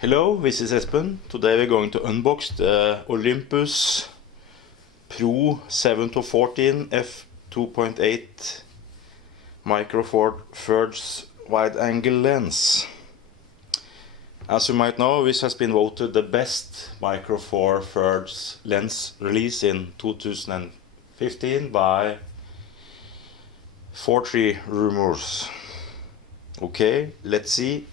Hello, this is Espen. Today we're going to unbox the Olympus Pro 7-14 f2.8 Micro Four Thirds wide-angle lens. As you might know, this has been voted the best Micro Four Thirds lens release in 2015 by 43 Rumors. Okay, let's see.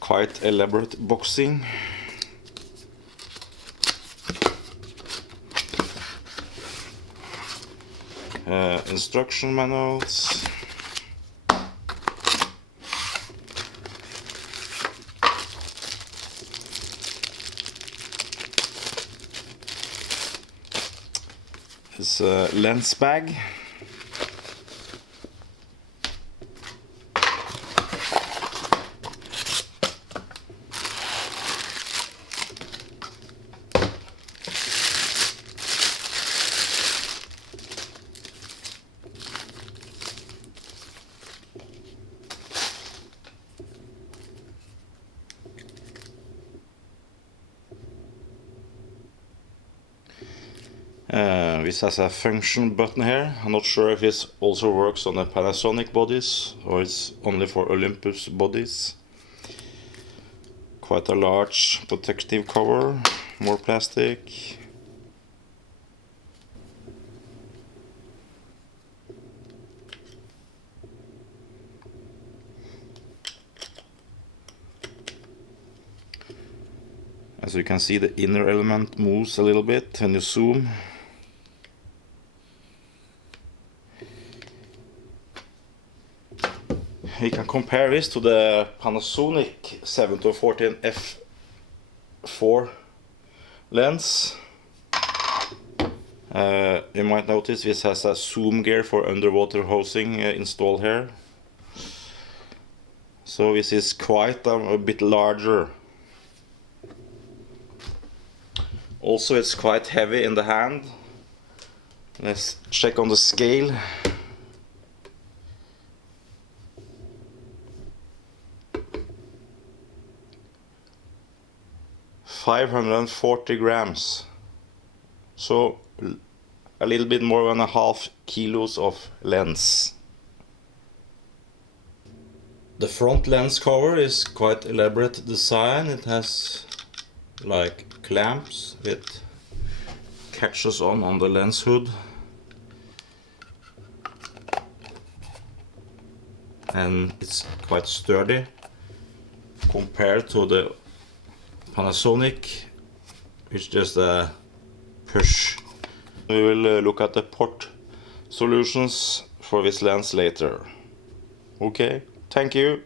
Quite elaborate boxing. Instruction manuals. This lens bag. This has a function button here. I'm not sure if this also works on the Panasonic bodies or it's only for Olympus bodies. Quite a large protective cover, more plastic. As you can see, the inner element moves a little bit when you zoom. We can compare this to the Panasonic 7-14 f4 lens. You might notice this has a zoom gear for underwater housing installed here. So this is quite a bit larger. Also, it's quite heavy in the hand. Let's check on the scale. $540 grams, so a little bit more than a half kilos of lens. The front lens cover is quite elaborate design. It has like clamps with catches on the lens hood, and it's quite sturdy compared to the Panasonic, which just a push. We will look at the port solutions for this lens later. Okay, thank you.